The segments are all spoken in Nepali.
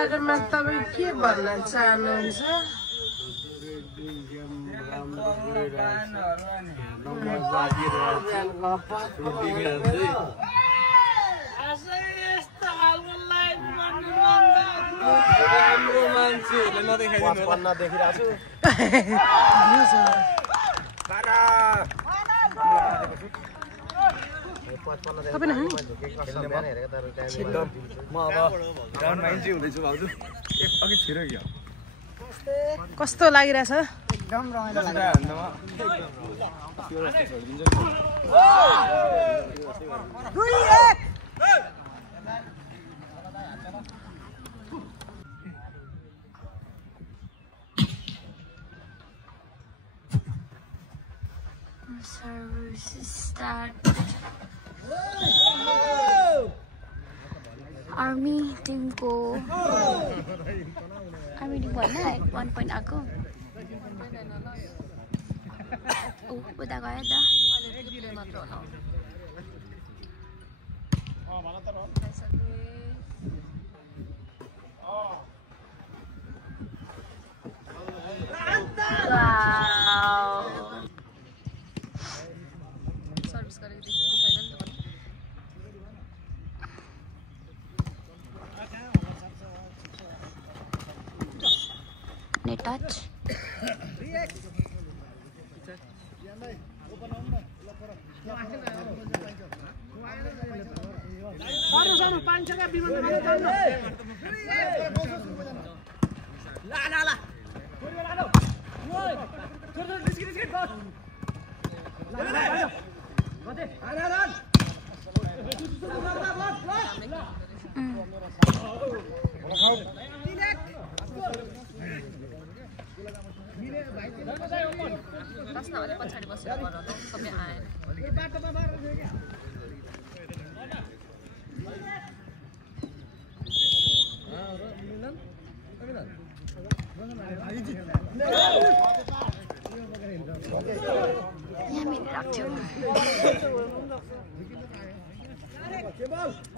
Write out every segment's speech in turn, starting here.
बारेमा तपाईँ के भन्न चाहनुहुन्छ? राम्रो मान्छेहरूले नदेखाइदिनु देखिरहेको छु म अब ग्राउन्डमा इन्ट्री हुँदैछु भाउजू अघि छिरो क्या कस्तो लागिरहेछ? एकदम रमाइलो Service start. Army team ko. Army team ko na 1 point ako. Oh, udah kaya dah. Wow. Net touch.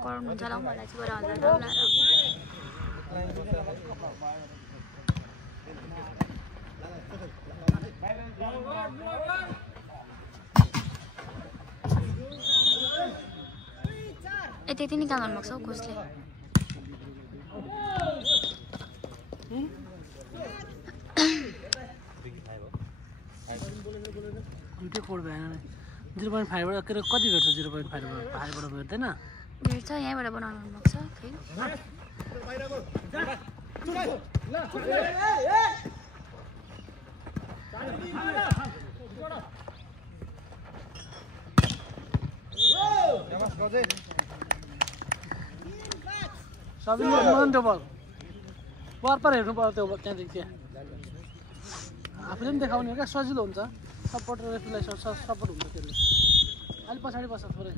Korang menjalang malah coba orang dalam lah. त्यति नि काम गर्नु सक्छ कसले दुईटै कोड भएन 0.5 बाट कति भेट्छ 0.5 बाट भेट्दैन भेट्छ यहाँबाट बनाउनु सक्छ खै सबैले मन त्यो बल पर हेर्नु पर्यो त्यो त्यहाँदेखि त्यहाँ आफूले पनि देखाउने क्या सजिलो हुन्छ सपोर्ट र रेफ्रीलाई सपोर्ट हुन्छ त्यसले अलि पछाडि बस्छ थोरै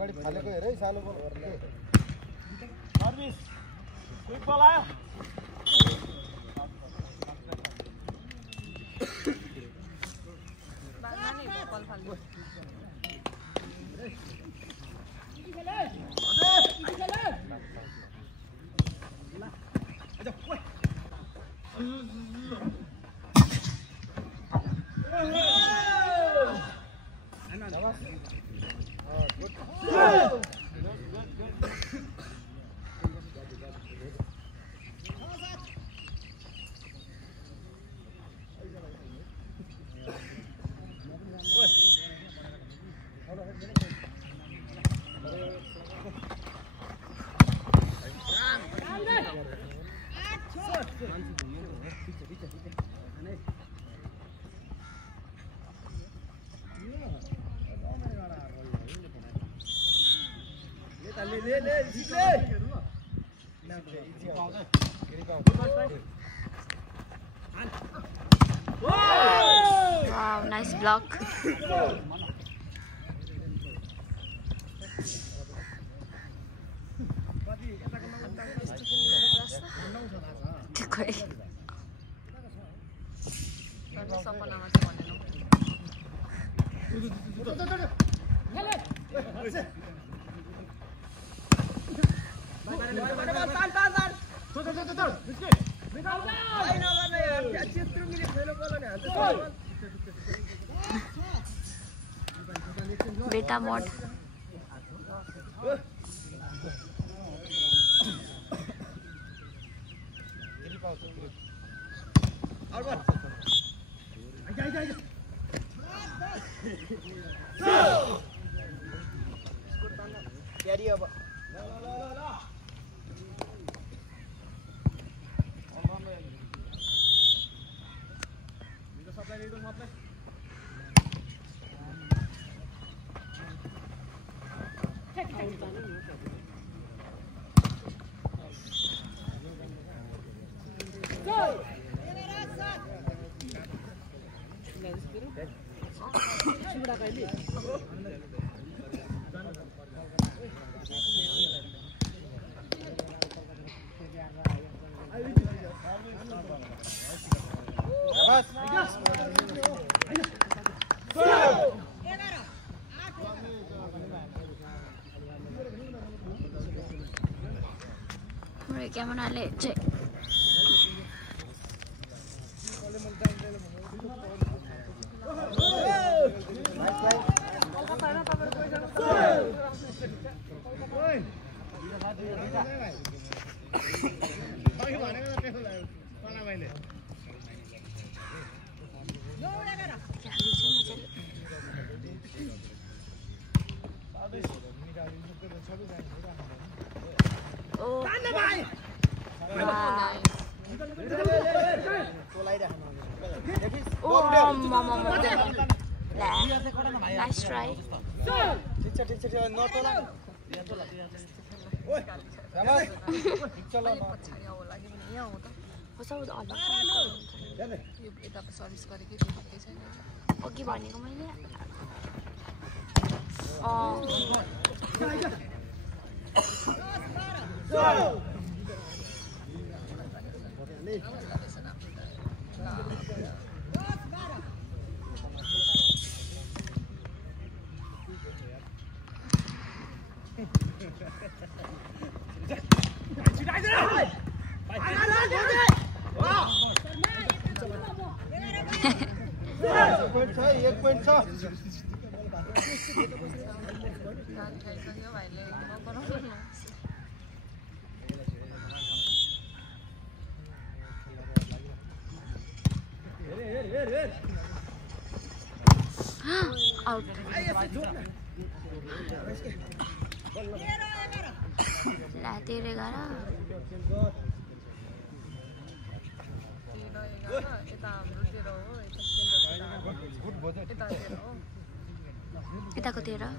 अगाडि फालेको हेरे सानो बल सर्भिस क्विक बल आयो Wow, nice block. Beta mod. Mereka mana leceh. Oh, nice try. Oke, भनेको मैले out. Lah तेरे gara. Kita ke tera.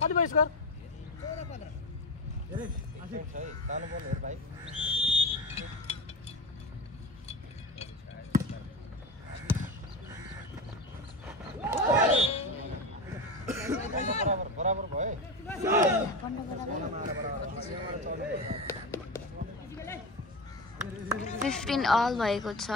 कति भयो स्कोर? 15 all भएको छ।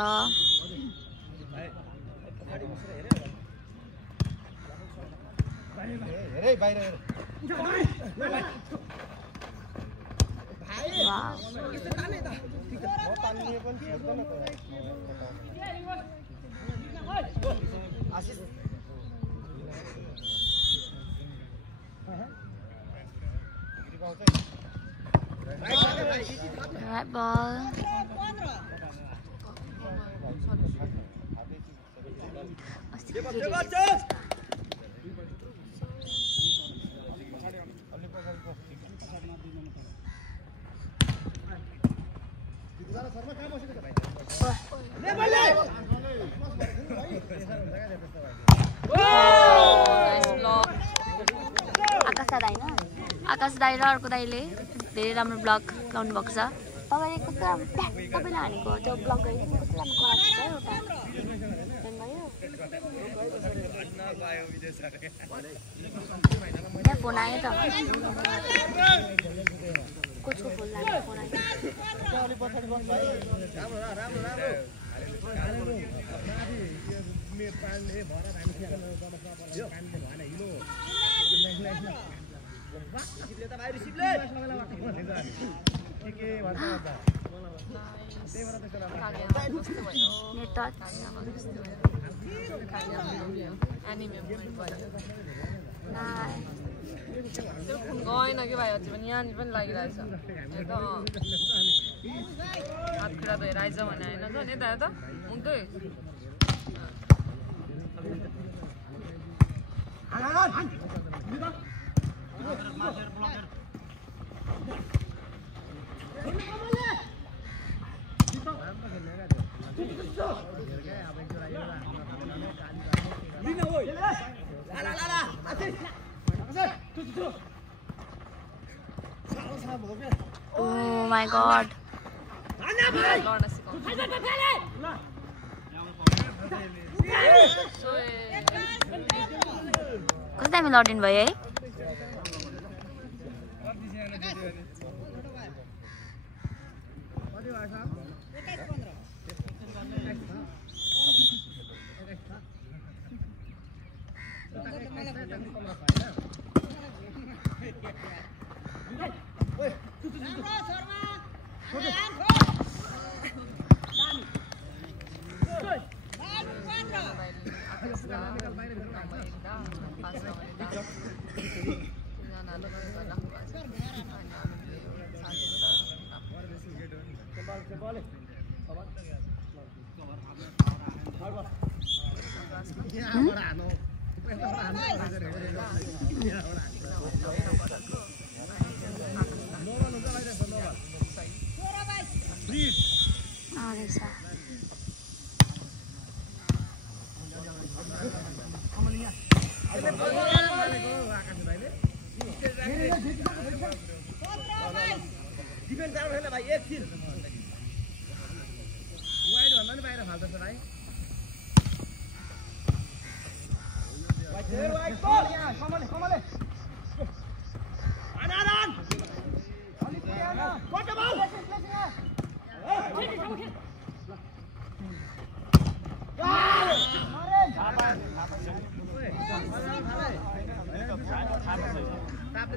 Right ball. आकाश दाइ र अर्को दाइले धेरै राम्रो ब्लक लाउनु भएको छ। तपाईले कस्तो राम्रो तपाईले हानेको त्यो ब्लक गरेको कस्तो राम्रो कलर छ एउटा यहाँ फोन आयो त कोचको फोन लाग्यो फोन आयो गएन कि भाइ अझै पनि यहाँनिर पनि लागिरहेछ हात खुट्टा धोएर आइज भने होइन त नि त मुग्दै Oh my god. कस्तो दामी लडिन भयो है?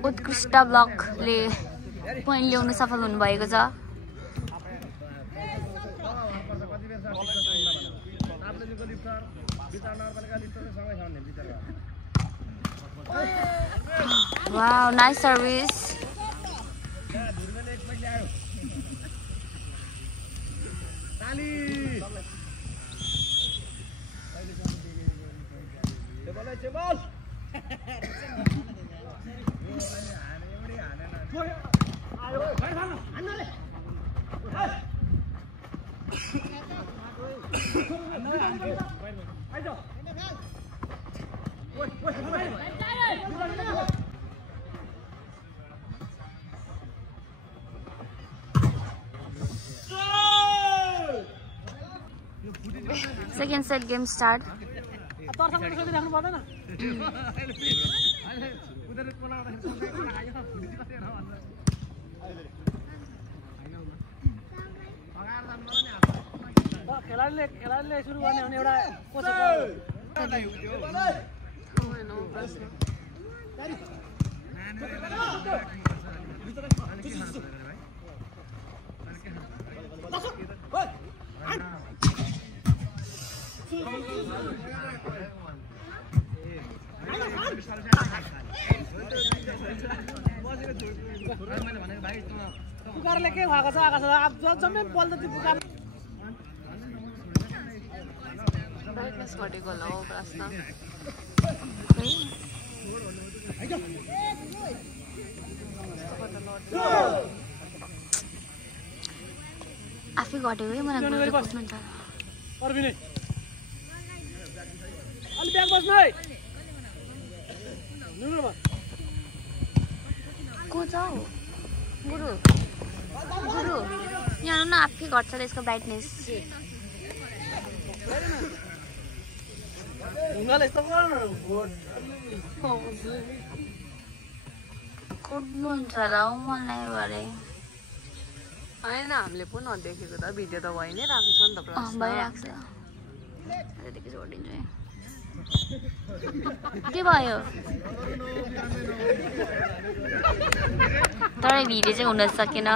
उत्कृष्ट ब्लकले पोइन्ट ल्याउन सफल हुनुभएको छ। Wow, nice service. Second set game start. खेलाडीले सुरु गर्ने भने एउटा कसो पुकारले के भएको छ आकाश अब जम्मै बल त त्यो पुकार ब्राइटनेस घटेको होला हो प्रश्न। आफै घटेको है मलाई गोल खोज्नु छ। पर्बिने अलि ब्याग बस्नु है नुनुमा को छ हौ गुरु गुरु यहाँ न आफै घट्छ त्यसको ब्राइटनेस। ढुङ्गाले यस्तो गर्नु कुद्नुहुन्छ होला हौ मलाई भरे। होइन हामीले पुनः देखेको त भिडियो त भइ नै रहेको छ नि त प्रश्न। भइरहेको छ त्यतिकै जोडिन्छु है। के भयो तर भिडियो चाहिँ हुन सकेन।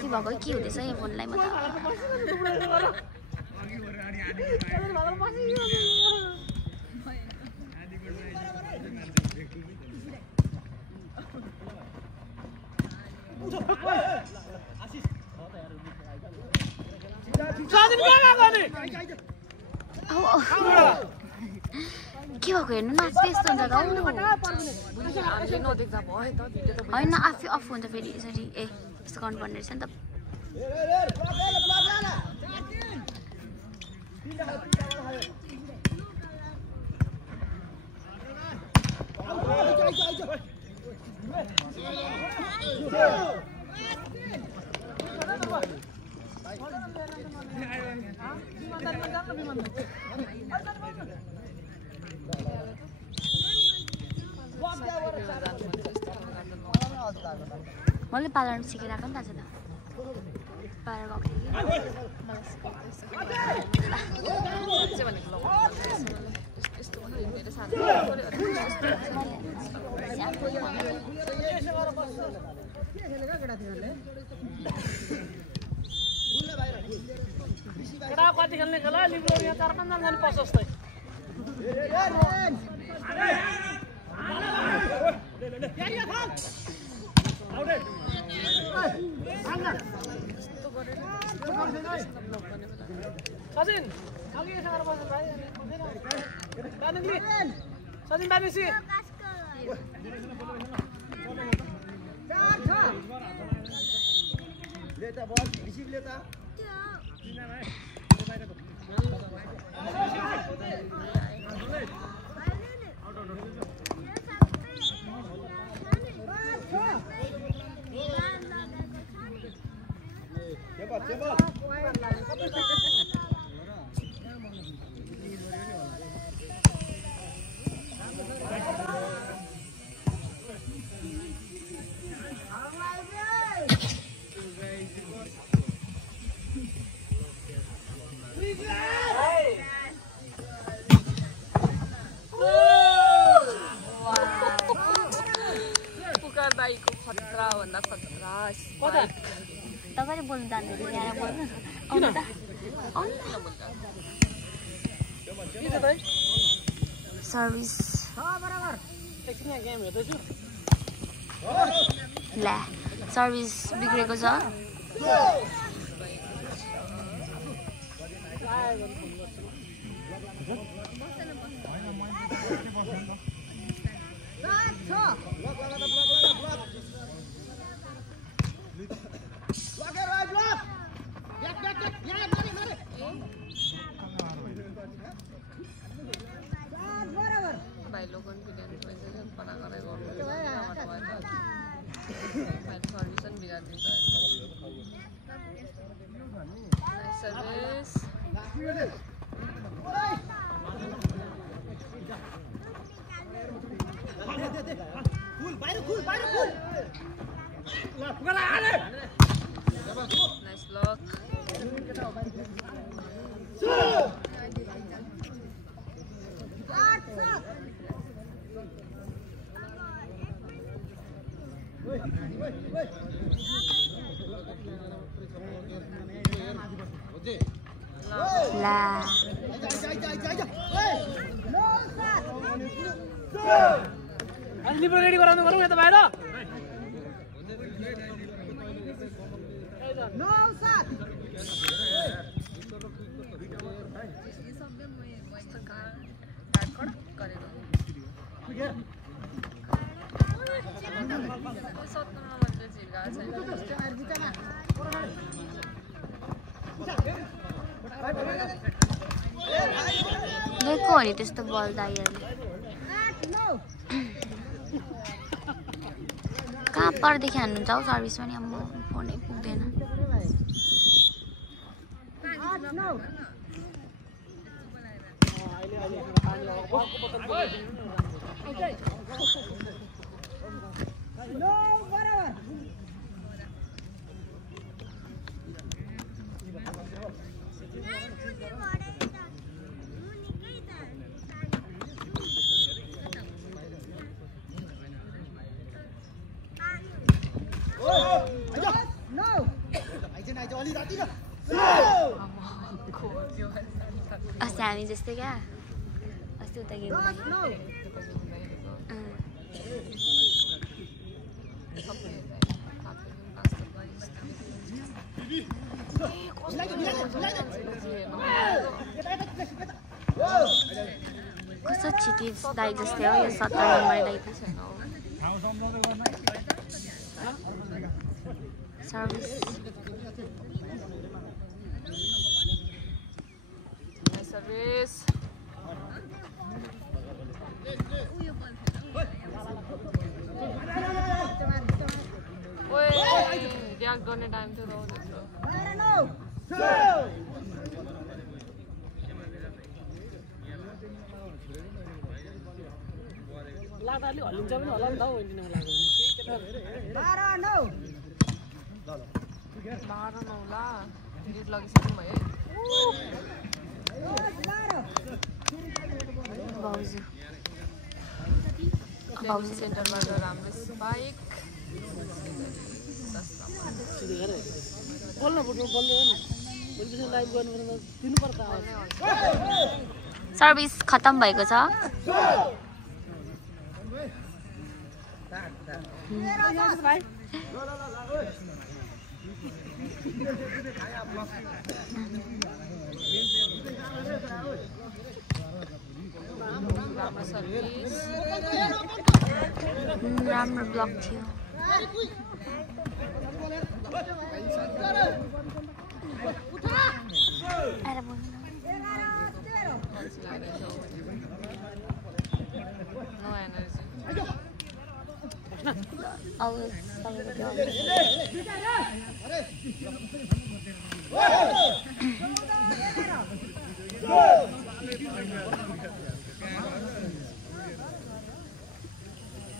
के भएको के हुँदैछ यो फोनलाई म त के भएको हेर्नु न यस्तो हुन्छ त होइन आफै अफ हुन्छ फेरि यसरी ए यस्तो गर्नुपर्ने रहेछ नि त। मैले पालन सिकिरहेको नि दाजु त पालेर गएको केटा कति खेल्ने खेला लिब्रो यहाँ 4-5 जना जाने पस जस्तै सचिन अघि यसो गरेर बस्नु भाइ बानुगली सचिन बानुसी लेता बॉल रिसीव लेता पुकार दाईको खतरा भन्दा खतरा कता तपाईले बोल्नु जान्दैन यहाँ बोल्नु किन के छ दाइ सर्भिस एकछिन यहाँ गेम हेर्दैछु ला सर्भिस बिग्रेको छ भाइ लो कन्फिडेन्स भइसक्यो पना गरे गर्नु भाइ सर्भिस पनि बिगारिदिन्छ सर्भिस नाइस लक ला अनि लिप्रो रेडी गराउनु गरौँ यता बाहिर देखो हो नि त्यस्तो बल दाइहरूले कहाँ परदेखि हान्नुहुन्छ हौ सर्भिस पनि अब फोनै पुग्दैन अस्ति हामी जस्तै क्या अस्ति उता गेम कस्तो छिटी दाइ जस्तै हो यो 70 नम्बर दाइ त सर्भिस सर्भिस ओए रियाक्ट गर्ने टाइम थियो लाग्दा अलि हल्लिन्छ पनि होला नि त हौ इन्जिनियर लाग्यो 12-9 ला लीड लगिसक्नु भयो बाउजू सेन्टरबाट राम्रो स्पाइक बोल्न बुझ्नु बोल्दैन भोलिपछि लाइभ गर्नु दिनुपर्छ सर्भिस खतम भएको छ राम्रो ब्लक थियो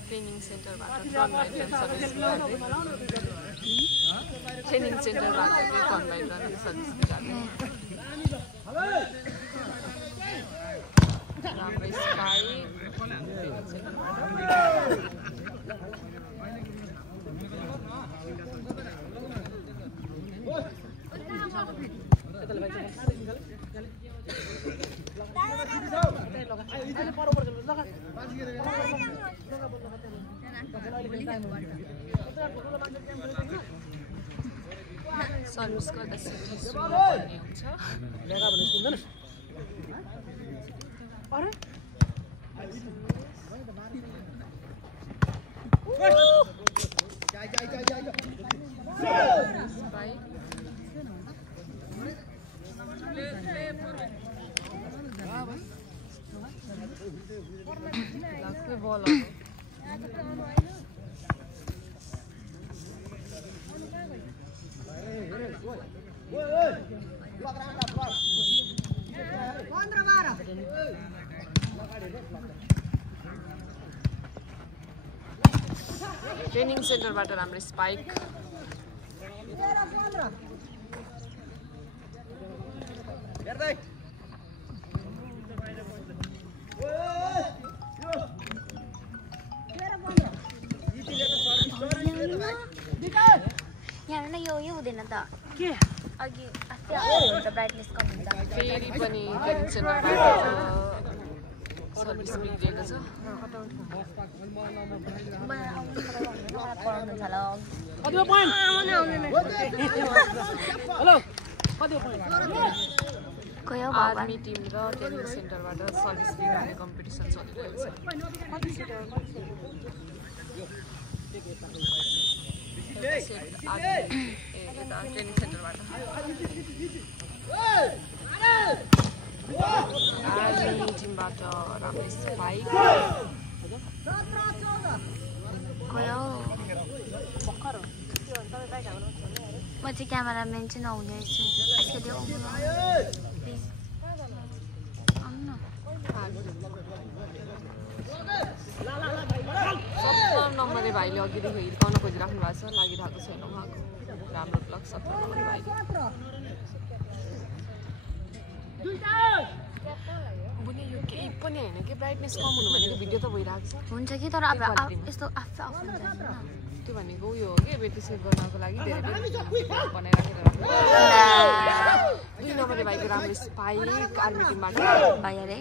ट्रेनिङ सेन्टरबाट ट्रेनिङ सेन्टरबाट कन्भाइट गर्ने सर्भिस त्यसले बराबर खेल्नु लगा सर्भिस गर्दा सिटी सुन्नुपर्ने हुन्छ लगा भने सुन्दैन अरे लाग्ने बल ट्रेनिङ सेन्टरबाट राम्रो स्पाइक यहाँ न यो हुँदैन त के अघि आफै हुन्छ ब्राइटनेस कम हुन्छ फेरि पनि ट्रेनिङ सेन्टरबाट सर्भिस बिग्रिएको छ पढाउनु छ ल कति पोइन्ट हेलो कति पोइन्ट गयो आर्मी टिम र ट्रेनिङ सेन्टरबाट सर्भिस बिग्रिने कम्पिटिसन चलिरहेको छ ट्रेनिङ सेन्टरबाट आर्मी टिमबाट राम्रो स्पाइक गयो म चाहिँ क्यामेराम्यान चाहिँ नहुने रहेछु यसको देऊ प्लिज आउनु न 70 नम्बरे भाइले अघिदेखि हिर्काउन खोजिराख्नु भएको छ लागिरहेको छैन उहाँको राम्रो ब्लक 70 नम्बरे भाइले बुने यो केही पनि होइन कि ब्राइटनेस कम हुनु भनेको भिडियो त भइरहेको छ हुन्छ कि तर अब यस्तो आफै अफ हुन्छ त्यो भनेको उयो हो कि ब्याट्री सेभ गर्नको लागि धेरै बनाइराखेर राख्नु 2 नम्बरे भाइको राम्रो स्पाइक आर्मी टिमबाट भाइ अरे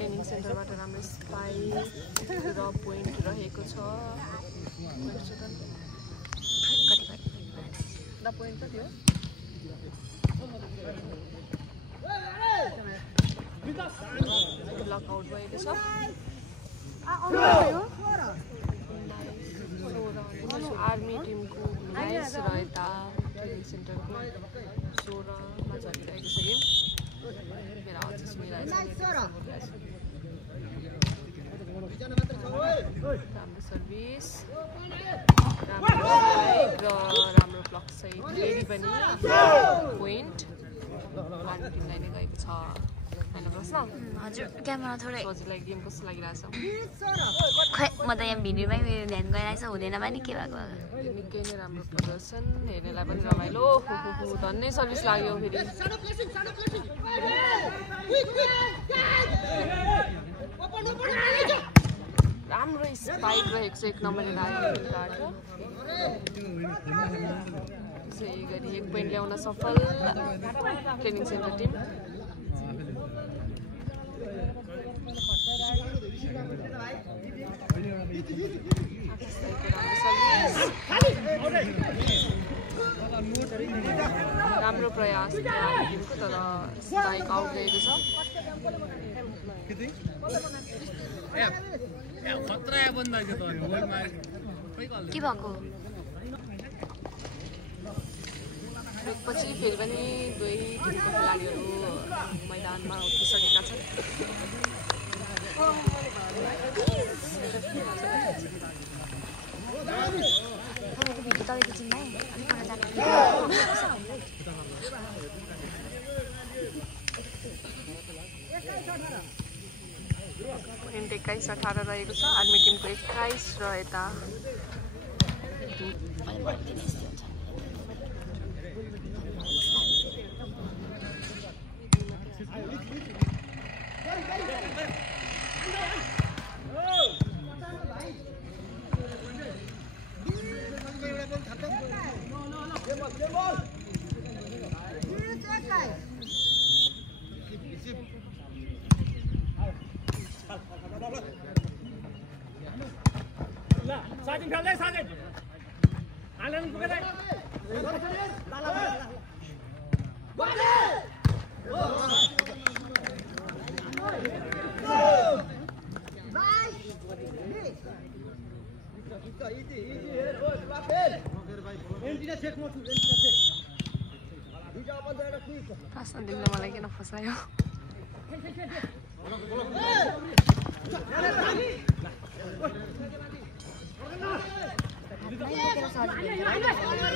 ट्रेनिङ सेन्टरबाट राम्रो स्पाइक र पोइन्ट रहेको छ पोइन्ट त थियो ब्लक आउट भएको छ आर्मी टिमको 19 र यता ट्रेनिङ सेन्टरको 16मा चलिरहेको छ गेम मेरो आवाज सुनिरहेको राम्रो सर्भिस राम्रो स्ट्राइक र राम्रो ब्लक सहित फेरि पनि पोइन्ट आर्मी टिमलाई नै गएको छ होइन प्रश्न हजुर क्यामेरा थोरै हजुरलाई गेम कस्तो लागिरहेछ खै म त यहाँ भिडियोमै मेरो ध्यान गइरहेछ हुँदैन पनि के भएको निकै नै राम्रो प्रदर्शन हेर्नेलाई पनि रमाइलो धन्नै सर्भिस लाग्यो फेरि राम्रो स्पाइक रहेको छ 1 नम्बरे राइटबाट त्यसै गरी 1 पोइन्ट ल्याउन सफल ट्रेनिङ सेन्टर टिम राम्रो प्रयास तर स्ट्राइक आउट गएको छ के भएको पछि फेरि पनि 2 टिमको खेलाडीहरू मैदानमा उत्रिसकेका छन् तपाईँको टिममै पोइन्ट 21-18 रहेको छ आर्मी टिमको 21 र यता खासमा देख्न मलाई किन फसायो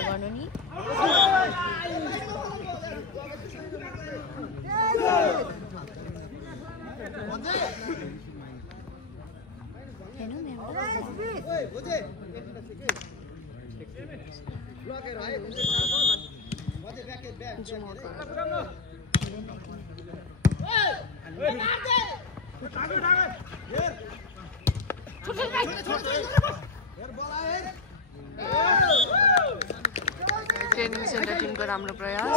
गर्नु नि हेर्नु ट्रेनिङ सेन्टर टिमको राम्रो प्रयास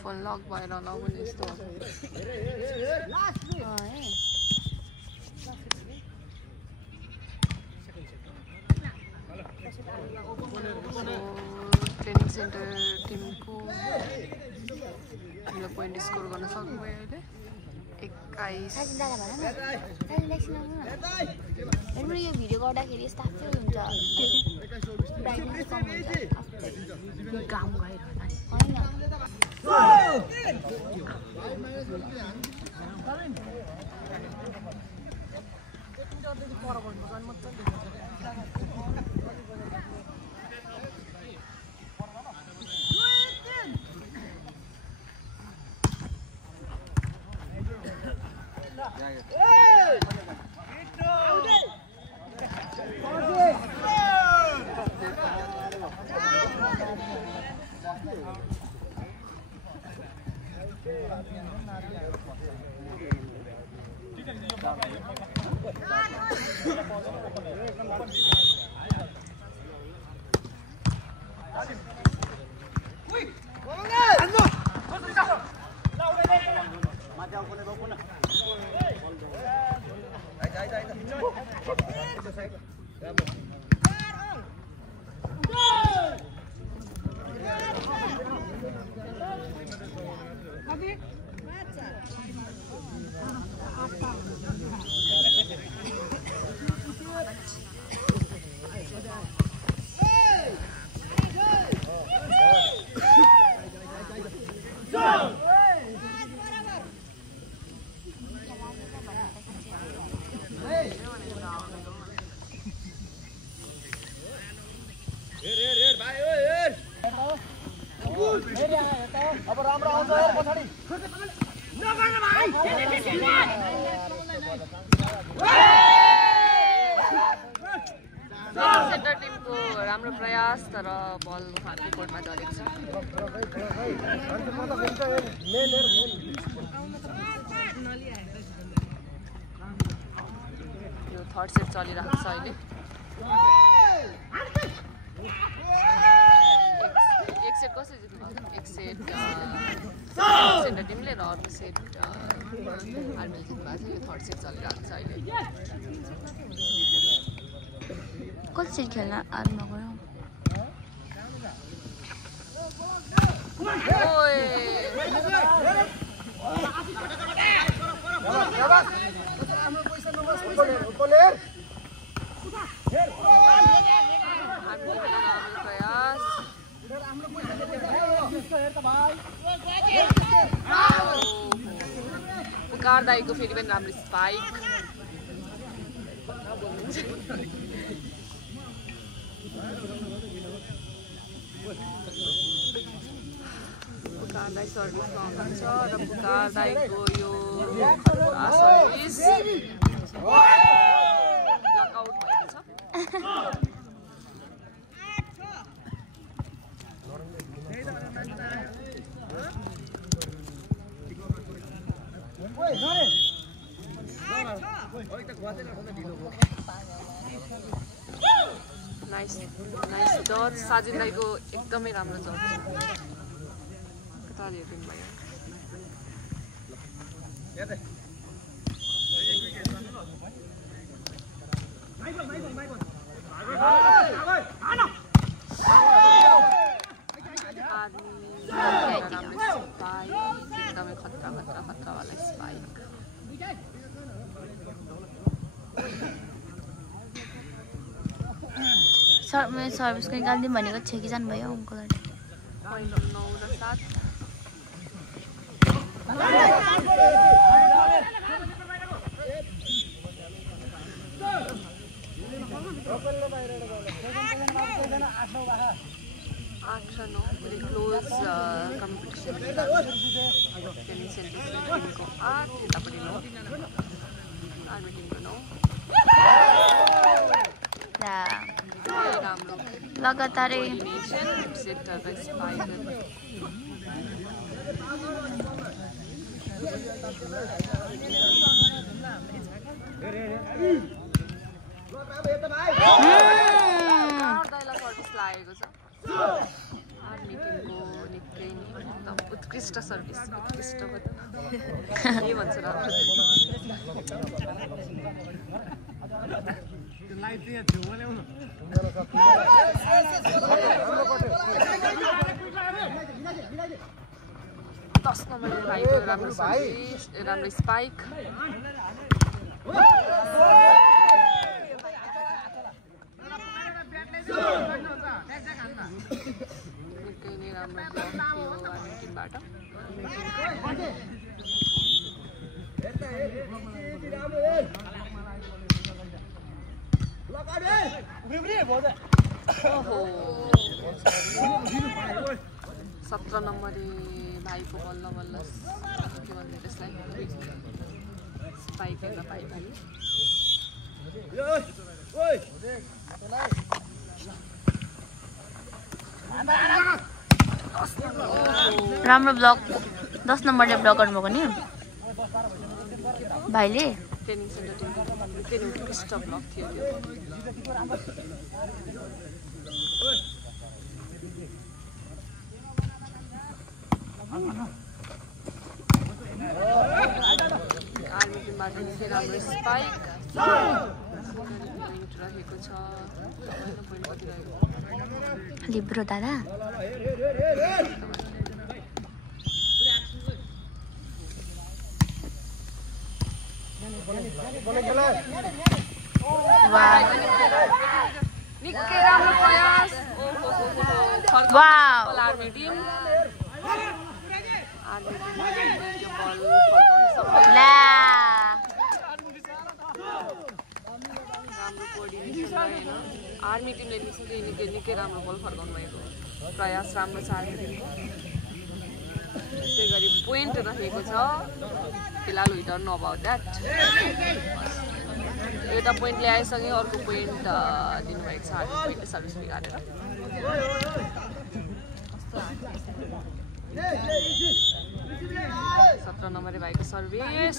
फोन लक भएर नहुने यस्तो ट्रेनिङ सेन्टर टिमको हामीले पोइन्ट स्कोर गर्न सक्नुभयो अहिले 21 यो भिडियो गर्दाखेरि यस्तो आफै हुन्छ काम गएर अब राम्रो आउँछ यार पछाडी सेन्टर टिमको राम्रो प्रयास तर बल हातले कोर्टमा झरेको छ यो थर्ड सेट चलिरहेको छ अहिले एक सेट कसरी जित्नु एक सेट सेन्टर टिमले र अर्को सेट आर्मीले जित्नु भएको छ यो थर्ड सेट चलिरहेको छ अहिले कति सेट खेल्न आर्मीमा गयौँ पुकार दाईको फेरि पनि राम्रो स्पाइक पुकार दाई सर्भिसमा हुनुहुन्छ र पुकार दाईको यो सर्भिस लकआउट भएको छ नाइस नाइस जज साजिन दाईको एकदमै राम्रो जज कताले हेर्नु भयो एकदमै खतरा वाला स्पाइक मैले सर्भिसको निकालिदिउँ भनेको छेकी जानुभयो अङ्कलहरूले। पहिलो 9 र 7 8 र 9 very close competition training center को 8 यतापट्टि 9 आर्मी टिमको 9 राम्रो लगातारै सेक्टर र स्पाइक लागेको छ आर्मी टिमको निकै नै एकदम उत्कृष्ट सर्भिस उत्कृष्ट के भन्छ र दस नम्बर भाइको राम्रो सर्भिस राम्रो स्पाइक निकै नै राम्रो ब्लक थियो आर्मी टिमबाट ओहो 17 नम्बरे भाइको बल्ल बल्ल के भन्ने त्यसलाई स्पाइक हेर्न पाइहाल्यो राम्रो ब्लक 10 नम्बरले ब्लक गर्नुभएको नि भाइले ट्रेनिङ सेन्टर टिमको निकै नै उत्कृष्ट ब्लक थियो त्यो आर्मी टिमबाट निकै राम्रो स्पाइक पोइन्ट रहेको छ पोइन्ट कति रहेको लिब्रो दादा निकै राम्रो प्रयास वाउ आर्मी टिम ला राम्रो कोअर्डिनेसन रहेन आर्मी टिमले निकै राम्रो बल फर्काउनु भएको प्रयास राम्रो छ आर्मी टिमको त्यसै गरी पोइन्ट रहेको छ फिलहाल we don't know about that एउटा पोइन्ट ल्याइसक्यो अर्को पोइन्ट दिनुभएको छ आर्मी पोइन्ट सर्भिस बिगारेर 17 नम्बरे भाइको सर्भिस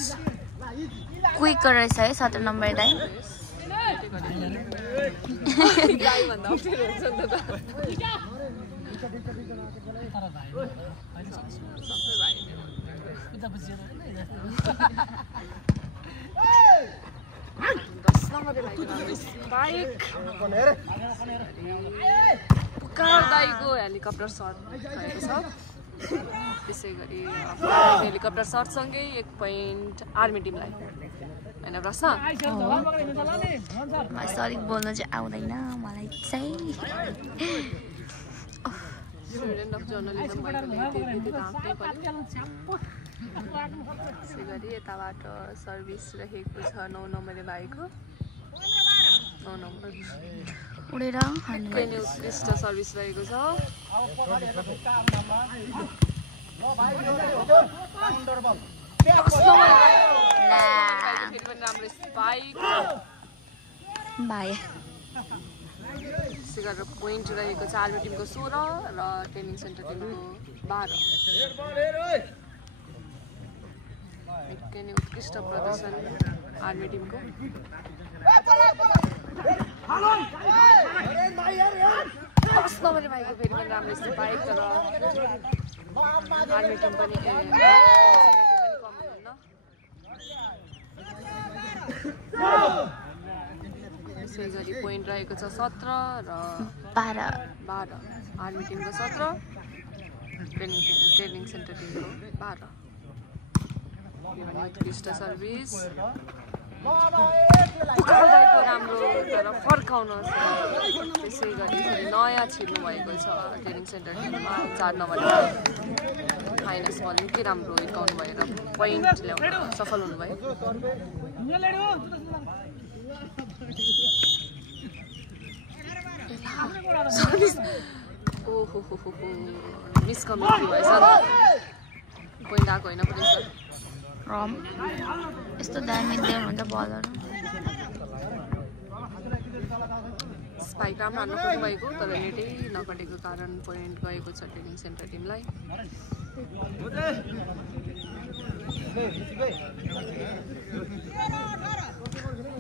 क्विक रहेछ है 17 नम्बर दाइ गाईभन्दा अप्ठ्यारो हुन्छ नि त सबै भाइ 10 नम्बरे भाइको राम्रो स्पाइक पुकार दाइको हेलिकप्टर सर्ट भएको छ त्यसै गरी हेलिकप्टर सर्टसँगै 1 पोइन्ट आर्मी टिमलाई होइन प्रश्न सरी बोल्नु चाहिँ आउँदैन मलाई चाहिँ स्टुडेन्ट अफ जर्नलिजम भएकोले आँट्नै पर्यो त्यसै गरी यताबाट सर्भिस रहेको छ 9 नम्बरे भाइको 9 नम्बर उडेर निकै नै उत्कृष्ट सर्भिस रहेको छ फेरि पनि राम्रो स्पाइक भाइ त्यसै गरेर पोइन्ट रहेको छ आर्मी टिमको 16 र ट्रेनिङ सेन्टर टिमको 12 निकै नै उत्कृष्ट प्रदर्शन आर्मी टिमको 10 नम्बरे भाइको फेरि पनि राम्रो स्पाइक तर आर्मी टिम पनि कम हुन्न त्यसै गरी पोइन्ट रहेको छ 17 र 12 आर्मी टिमको 17 ट्रेनिङ सेन्टर टिमको 12 उत्कृष्ट सर्भिस दाइको राम्रो तर फर्काउन त्यसै गरी नयाँ छिर्नु भएको छ ट्रेनिङ सेन्टर टिममा 4 नम्बरमा माइनस बल निकै राम्रो हिर्काउनु भएर पोइन्ट ल्याउन सफल हुनुभयो ओहो मिसकम्युनिटी भएछ पोइन्ट आएको होइन पुलिस रम यस्तो दामी देउनुहुन्छ बलहरू स्पाइक राम्रो हान्नु खोज्नु भएको तर नेटै नकटेको कारण पोइन्ट गएको छ ट्रेनिङ सेन्टर टिमलाई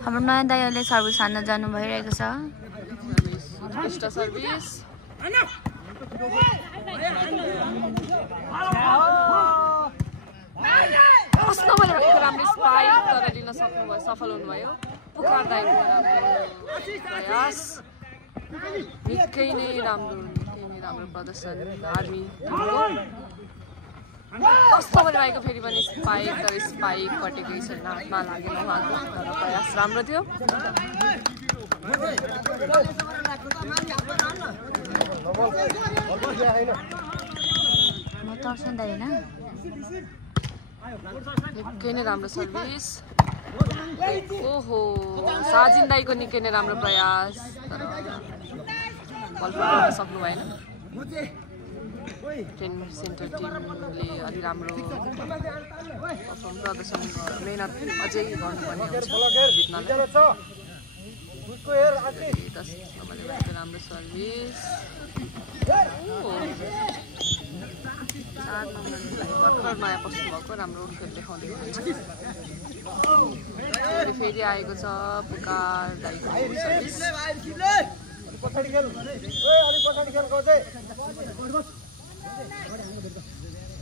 हाम्रो नयाँ दाइहरूले सर्भिस हान्न जानु भइरहेको छ उत्कृष्ट सर्भिस राम्रो स्पाइक तर लिन सक्नुभयो सफल हुनुभयो पुकार दाइको राम्रो प्रयास निकै नै राम्रो प्रदर्शन आर्मी कस्तो भएको फेरि पनि स्पाइक तर स्पाइक कटेकै छैन हातमा लागेन उहाँको तर प्रयास राम्रो थियो म तर्सँदैन निकै नै राम्रो सर्भिस ओहो साजिन दाइको निकै नै राम्रो प्रयास तर बल पक्राउन सक्नु भएन ट्रेनिङ सेन्टर टिमले अलि राम्रो प्रदर्शन मेहनत अझै गर्नुपर्ने हुन्छ जित्नलाई 10 नम्बरमा राम्रो सर्भिस 4 नम्बरलाई भर्खर नयाँ पस्नु भएको राम्रो खेल देखाउँदै हुनुहुन्छ फेरि आएको छ पुकार दाइको सर्भिस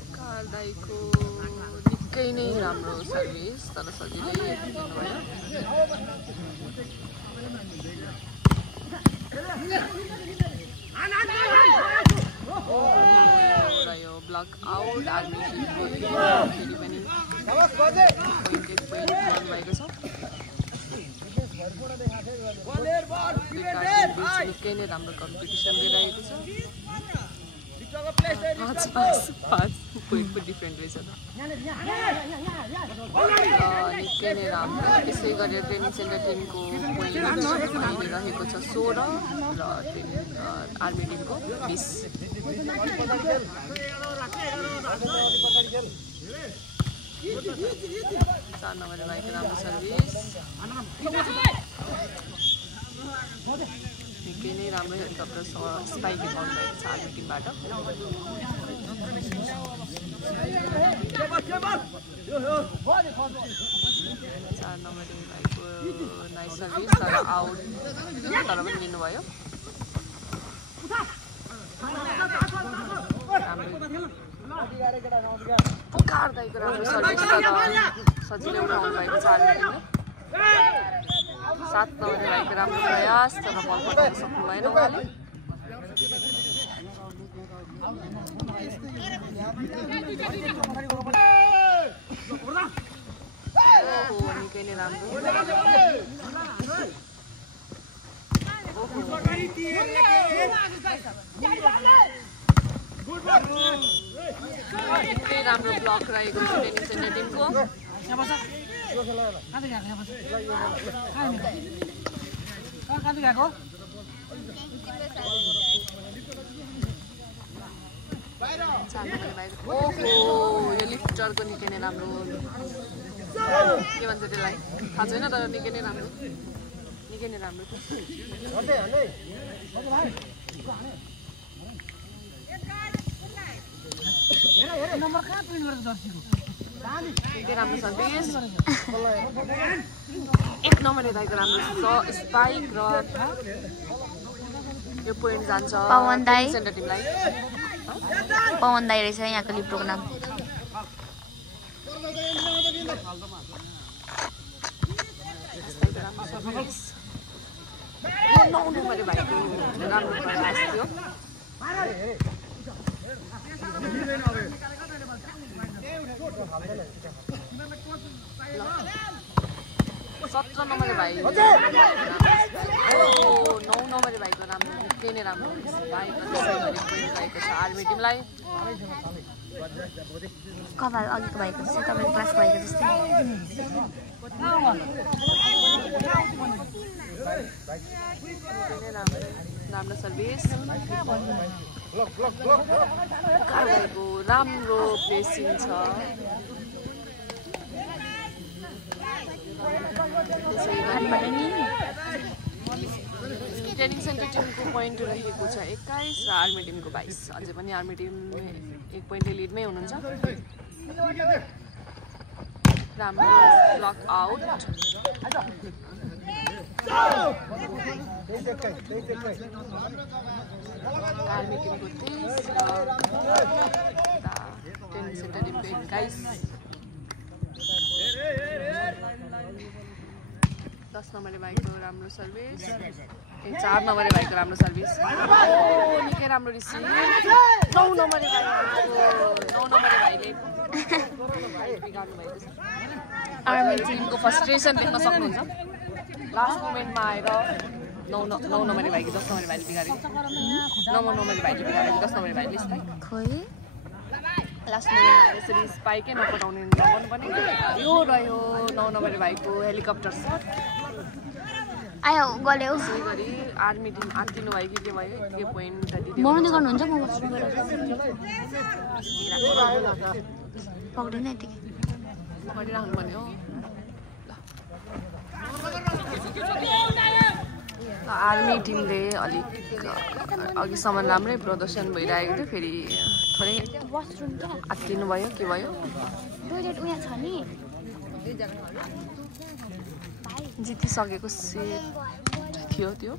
पुकार दाइको निकै नै राम्रो सर्भिस तर सजिलै दिनुभयो रह्यो ब्लक आउट आर्मी टिमको फेरि पनि भएको छ निकै नै राम्रो कम्पिटिसन दिइरहेको छ 5 पोइन्टको डिफ्रेन्ट रहेछ निकै नै राम्रो त्यसै गरेर ट्रेनिङ सेन्टर टिमको पोइन्ट रहेको छ 16 र आर्मी टिमको 20 4 नम्बरमा भएको राम्रो सर्भिस निकै नै राम्रो हेलिकप्टर स्पाइक हिर्काउनु भएको छ आर्मी टिमबाट 4 नम्बरमा भएको नाइस सर्भिस तर आउट तर पनि लिनुभयो पुकार दाइको राम्रो सर्भिस तर सजिलै उठाउनु भएको छ आर्मी टिमले 7 नम्बरमा भएको राम्रो प्रयास तर बल पठाउन सक्नु भएन उहाँले निकै नै राम्रो निकै राम्रो ब्लक रहेको छ ट्रेनिङ सेन्टर टिमको ओहो यो लिफ्टरको निकै नै राम्रो के भन्छ त्यसलाई थाहा छैन तर निकै नै राम्रो निकै राम्रो सर्भिस 1 नम्बर हेरेको राम्रो स्पाइक र यो पोइन्ट जान्छ पवन दाइ सेन्टर टिमलाई पवन दाइ रहेछ यहाँको लिप्टोको नाम 9 नम्बरले भाइको राम्रो प्रयास थियो 17 नम्बरले भाइ 9 नम्बरले भाइको राम्रो निकै नै राम्रो भाइको गएको छ आर्मी टिमलाई कपाल अघिको भएको जस्तै तपाईँको क्लास भएको जस्तै राम्रो सर्भिस भाइको राम्रो प्लेसिङ छ ट्रेनिङ सेन्टर टिमको पोइन्ट रहेको छ 21 र आर्मी टिमको 22 अझै पनि आर्मी टिम 1 पोइन्टले लिडमै हुनुहुन्छ राम्रो ब्लक आउट आर्मी टिमको 30 र ट्रेनिङ सेन्टर टिमको 21 10 नम्बरले भाइको राम्रो सर्भिस 4 नम्बरले भाइको राम्रो सर्भिस निकै राम्रो रिसिभ 9 नम्बरले भाइले बिगार्नु भएको छ आर्मी टिमको फ्रस्ट्रेसन देख्न सक्नुहुन्छ लास्ट मोमेन्टमा आएर 9 नम्बरले भाइको 10 नम्बरले भाइले बिगारेको 9 नम्बरले भाइले बिगारेको 10 नम्बरले भाइले स्पाइक खोइ लास्ट मोमेन्टमा यसरी स्पाइकै नपठाउने लगाउनु पर्ने यो रह्यो 9 नम्बरले भाइको हेलिकप्टर सट आयो गल्यो त्यसै गरी आर्मी टिम आत्तिनु भयो कि के भयो के पोइन्ट दिदी मर्ने गर्नुहुन्छ म पक्रिन यतिकै गरिराख्नु पर्ने हो आर्मी टिमले अलिक अघिसम्म राम्रै प्रदर्शन भइरहेको थियो फेरि थोरै आत्तिनु भयो के भयो जितिसकेको सेट थियो त्यो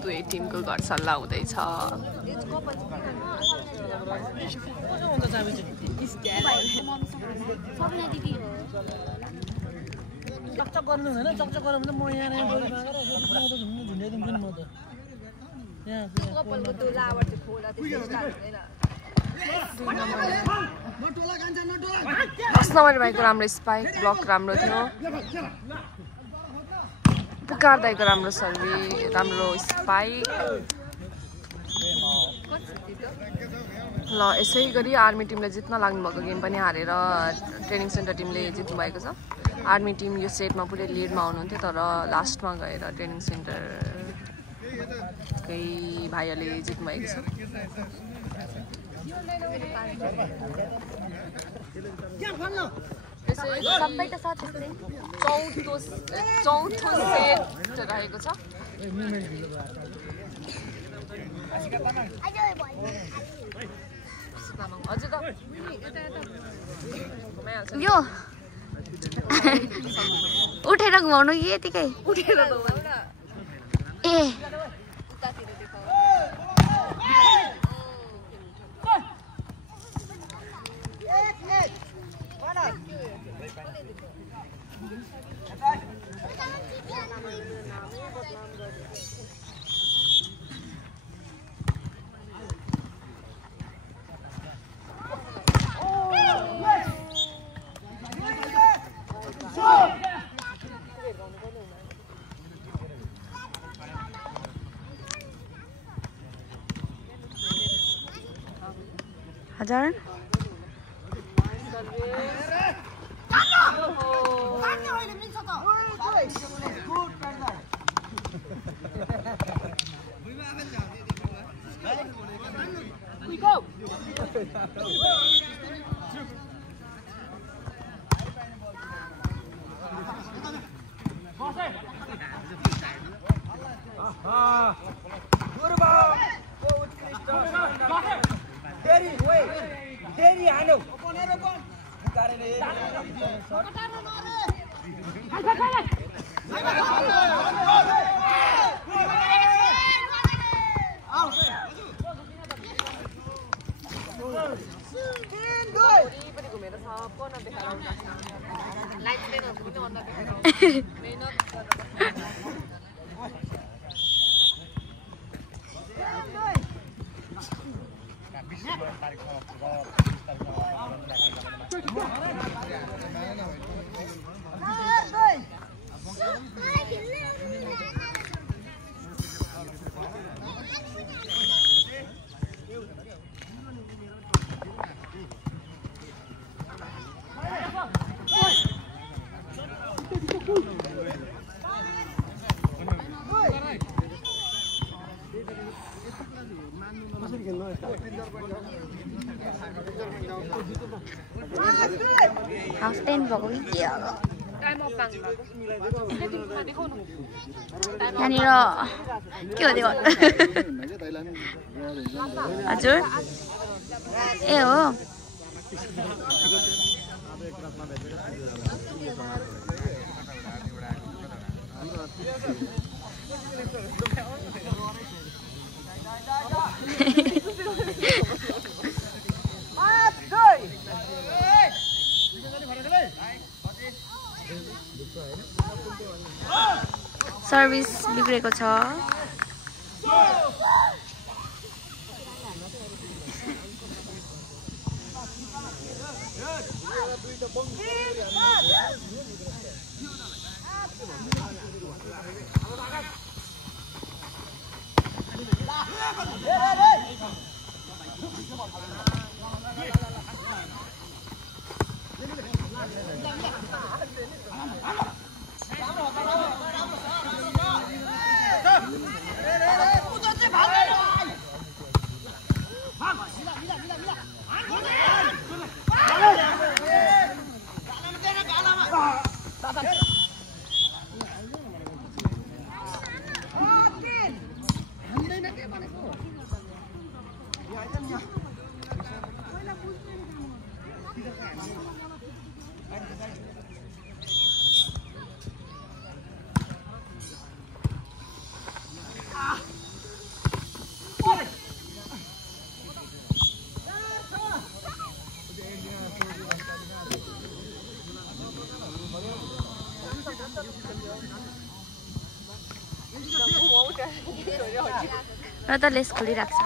दुवै टिमको घर सल्लाह हुँदैछ चकचक गर्नु हैन चकचक गर्नु भने म यहाँ नै झुन्ड्याइदिन्छु नि म त यहाँ कपालको त्यो लावर चाहिँ खोला त्यसो स्टार्ट हुँदैन 10 नम्बर भाइको राम्रो स्पाइक ब्लक राम्रो थियो पुकार दाइको राम्रो सर्भिस राम्रो स्पाइक ल यसै गरी आर्मी टिमले जित्न लाग्नु भएको गेम पनि हारेर ट्रेनिङ सेन्टर टिमले जित्नु भएको छ आर्मी टिम यो सेटमा पुरै लिडमा हुनुहुन्थ्यो तर लास्टमा गएर ट्रेनिङ सेन्टरकै भाइहरूले जित्नु भएको छ चौथो सेट रहेको छ यो उठेर घुमाउनु कि यतिकै उठेर ए हजार को नदेखाएर लाइट्सम्यानहरूको पनि अनुहार देखाएर मेहनत हाफ टाइम भएको कि के हो टाइम अफ बाङ देखाउनु यहाँनिर के हो त्यो हजुर ए हो सर्भिस बिग्रेको छ र त लेस खोलिराख्छ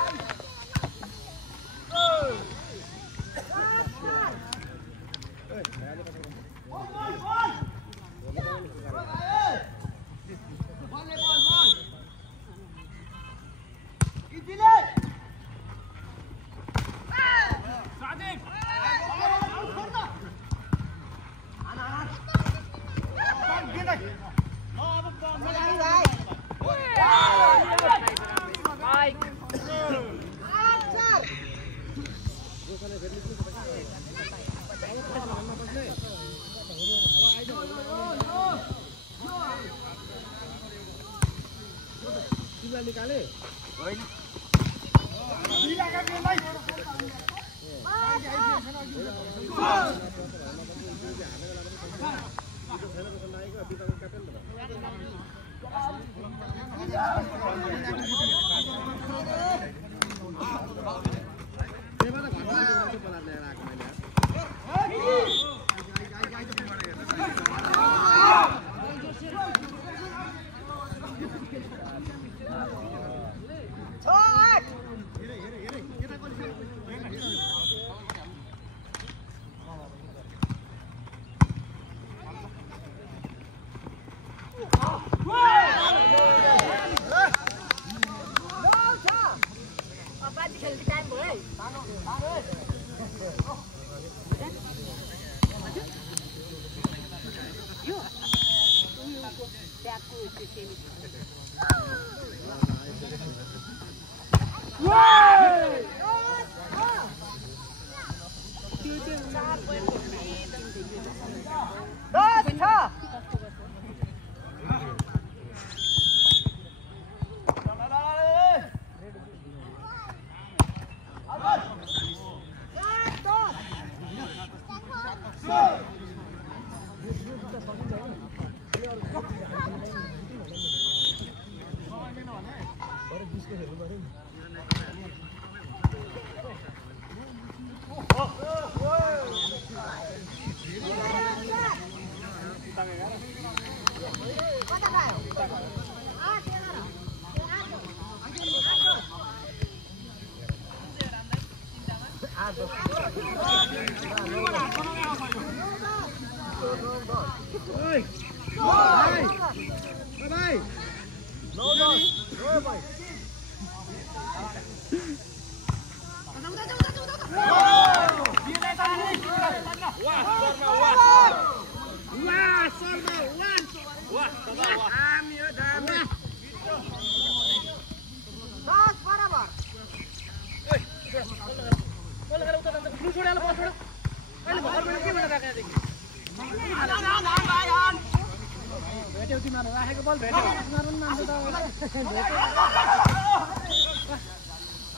भेट्यो तिमीहरू राखेको बल भेट्यो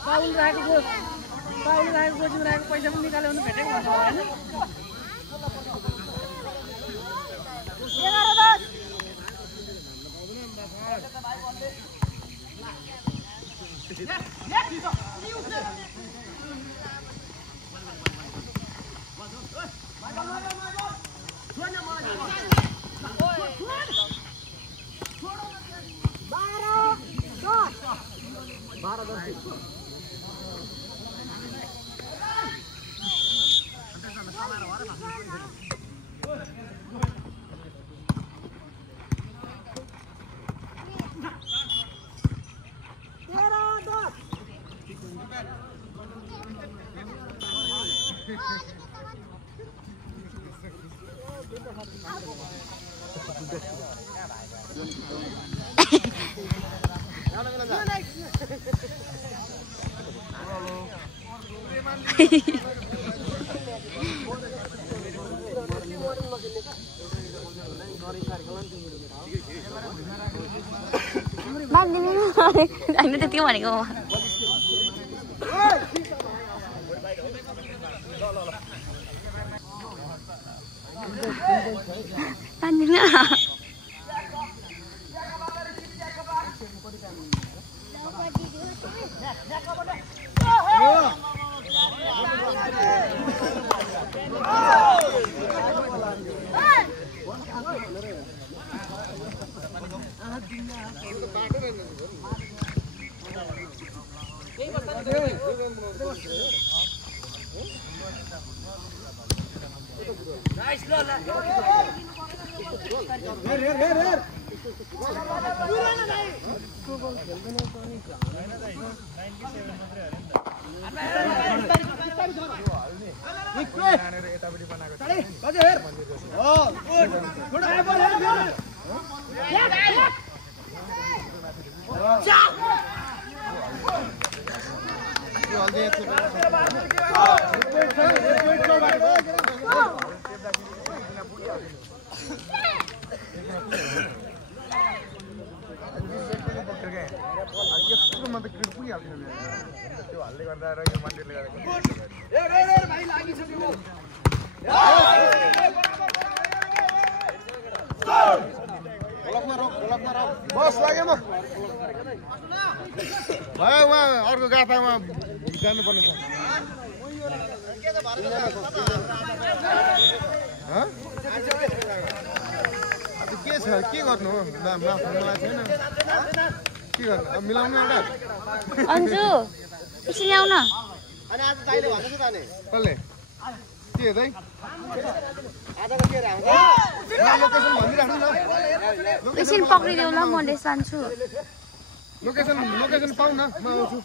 बाउल राखेको गोजीमा राखेको पैसा पनि निकाल्यो भने भेटेको भन्छ होइन Anh nó tiêu mà này không? Anh đứng à? बस लाग्यो म भयो उहाँ अर्को गातामा जानुपर्ने छ के छ के गर्नु हो मलाई छैन के गर्नु अब मिलाउनु एउटा अन्जु एकछिन ल्याउ न अनि आज दाइले भन्नु छ त नि कसले के दाइ आजको के राख्छ लोकेसन भनिराख्नु न एकछिन पक्रिदेऊ ल म लेस जान्छु लोकेसन पाउ न म आउँछु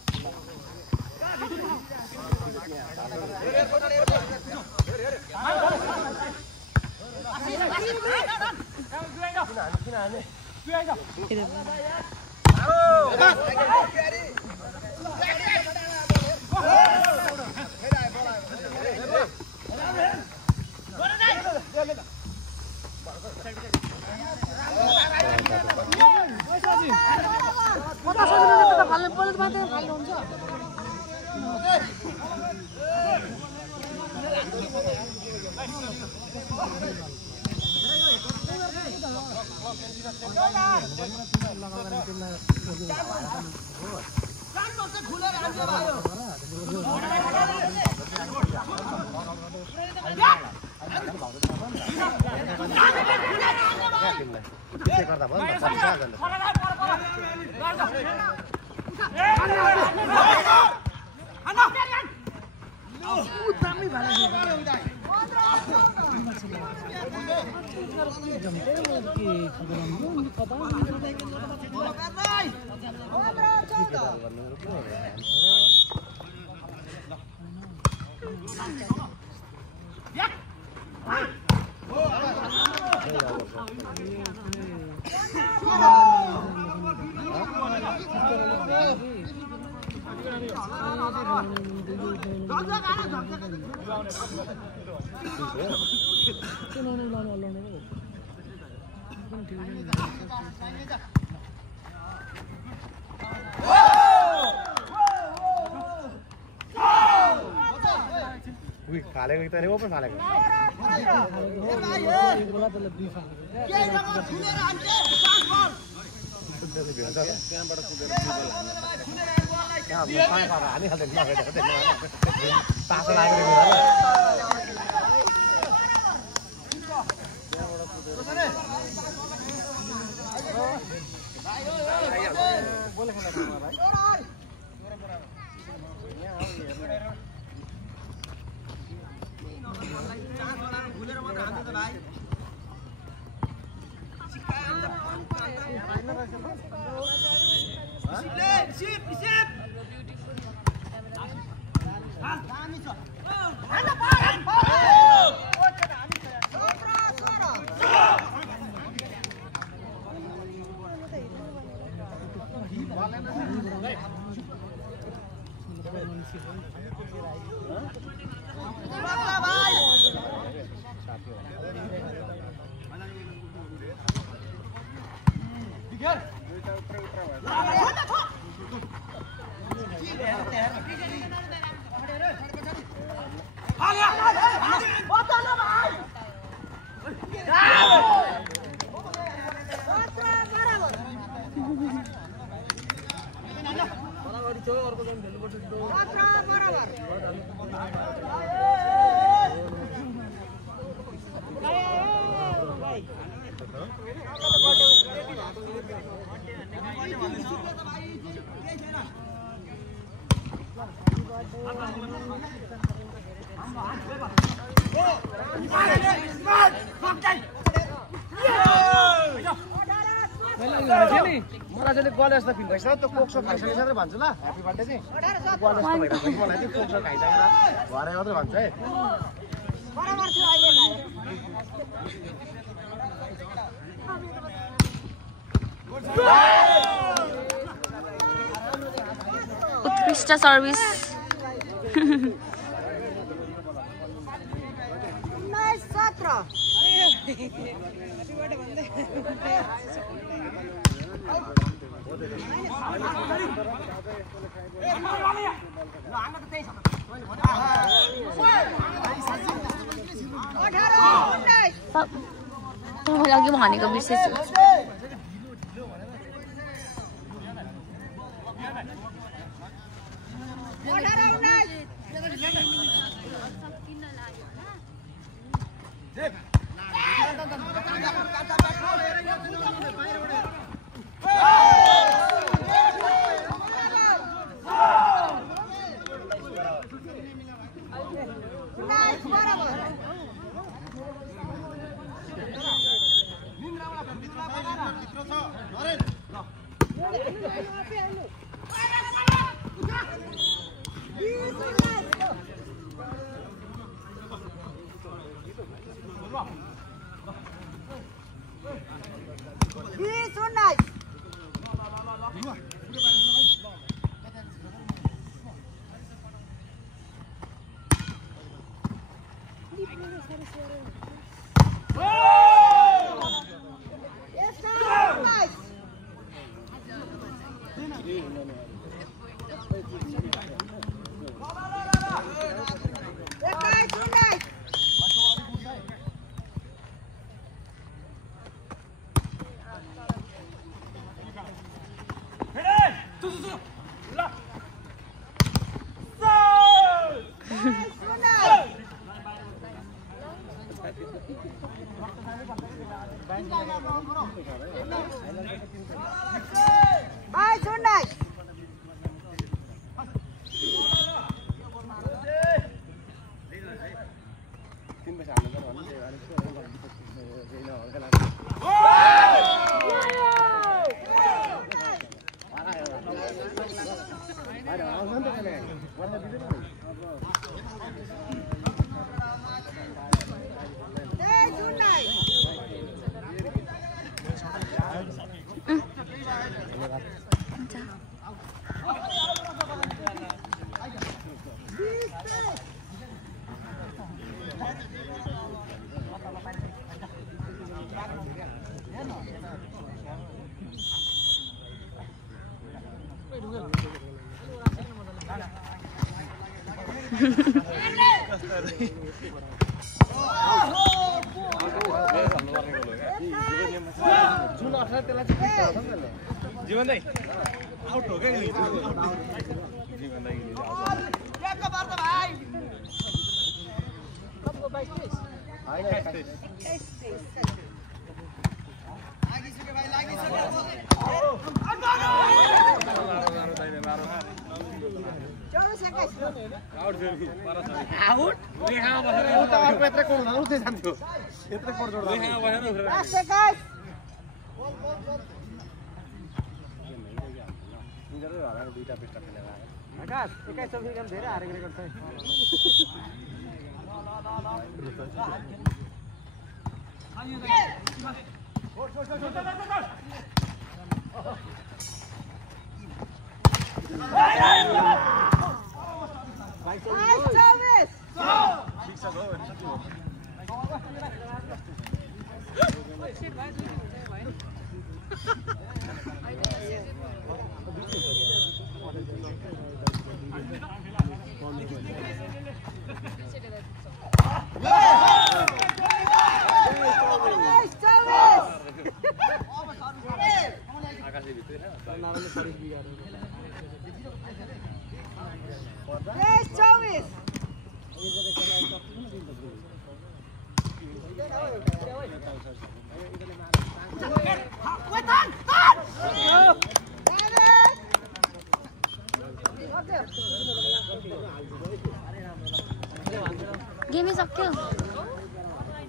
फालेको त रे ओपन फालेको मलाई चाहिँ गोल जस्तो फिल भइसक्यो त्यो कोक्सो खाइसकेर भन्छु ल ह्यापी बर्थडे चाहिँ गोल जस्तो भइरहेको मलाई चाहिँ कोक्सो खाइसकेर घरै मात्रै भन्छु है उत्कृष्ट सर्भिस मैले अघि भनेको बिर्सेछु 3 पैसा हाल्नु पर्छ भने जुन 18 त्यसलाई चाहिँ फिक्स गर्छ नि जीवन दाइ आउट हो क्या जीवन दाइ एक बार त भाइ सबको 22 हैन 21 लागिसक्यो भाइ लागिसक्यो आउट देखा बसेर उता अर्को यत्रै कोड हुँदा उतै जान्थ्यो यत्रै कोड जोड्दा देखा बसेर उफ्रेर 5 सेकेन्ड इन्जरै होला दुईटा पेस्टा खेलेर आकाश 21 सेकेन्ड धेरै हारेको रेकर्ड छ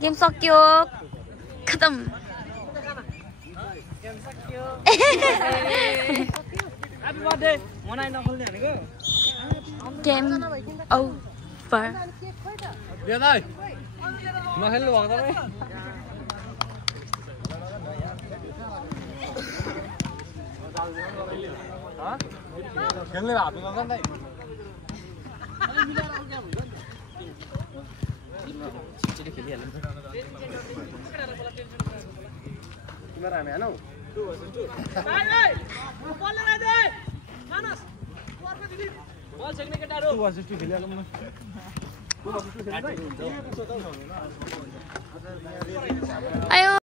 गेम सक्यो खतम ह्यापी बर्थडे मनाइ नखोल्ने भनेको गेम ओभर दे दाइ नखेल्नु भएको तपाईँ खेल्ने हात गर्छ नि दाइ तिम्रो हामी हानौ 2 बल छेक्ने केटाहरु 2 versus 2 खेलिहालौँ न 2 versus 2 खेल्दै आयो